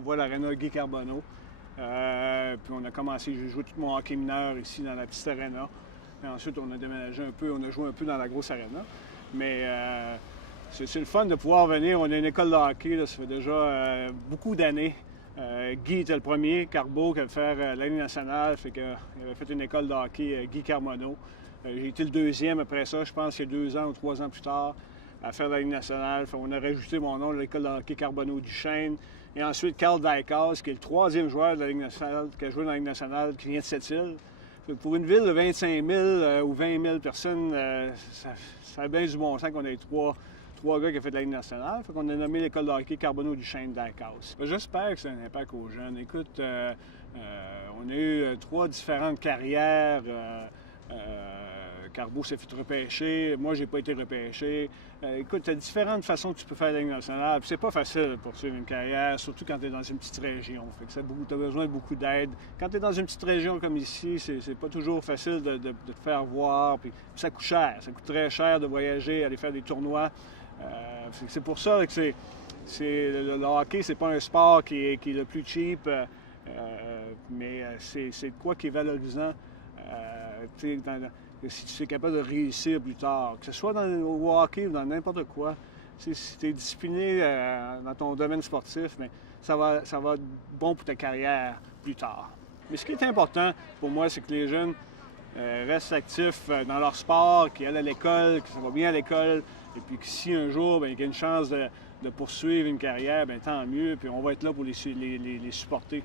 on voit l'aréna Guy Carbonneau. Puis on a commencé, j'ai joué tout mon hockey mineur ici dans la petite aréna. Et ensuite, on a déménagé un peu, on a joué un peu dans la grosse aréna. Mais c'est le fun de pouvoir venir. On a une école de hockey, là, ça fait déjà beaucoup d'années. Guy était le premier, Carbo, qui avait fait la Ligue nationale, fait qu'il avait fait une école de hockey, Guy Carbonneau. J'ai été le deuxième après ça, je pense, il y a 2 ans ou 3 ans plus tard, à faire la Ligue nationale. Fait, on a rajouté mon nom à l'école de hockey Carbonneau-Duchesne. Et ensuite, Carl Dykhouse, qui est le 3e joueur de la Ligue nationale, qui a joué dans la Ligue nationale, qui vient de Sept-Îles. Pour une ville de 25 000 ou 20 000 personnes, ça a bien du bon sens qu'on ait trois gars qui ont fait de la Ligue nationale. Fait qu'on a nommé l'école de hockey Carbonneau-Duchesne Dykhouse. J'espère que c'est un impact aux jeunes. Écoute, on a eu 3 différentes carrières. Carbo s'est fait repêcher, moi j'ai pas été repêché. Écoute, tu as différentes façons que tu peux faire la Ligue nationale. C'est pas facile de poursuivre une carrière, surtout quand tu es dans une petite région. Fait que tu as besoin de beaucoup d'aide. Quand tu es dans une petite région comme ici, c'est pas toujours facile de te faire voir. Puis ça coûte cher. Ça coûte très cher de voyager, aller faire des tournois. C'est pour ça que le hockey, c'est pas un sport qui est le plus cheap, mais c'est de quoi qui est valorisant. Si tu es capable de réussir plus tard, que ce soit au hockey ou dans n'importe quoi, si tu es discipliné dans ton domaine sportif, bien, ça va être bon pour ta carrière plus tard. Mais ce qui est important pour moi, c'est que les jeunes restent actifs dans leur sport, qu'ils aillent à l'école, que ça va bien à l'école, et puis que si un jour, bien, il y a une chance de poursuivre une carrière, bien, tant mieux, puis on va être là pour les supporter.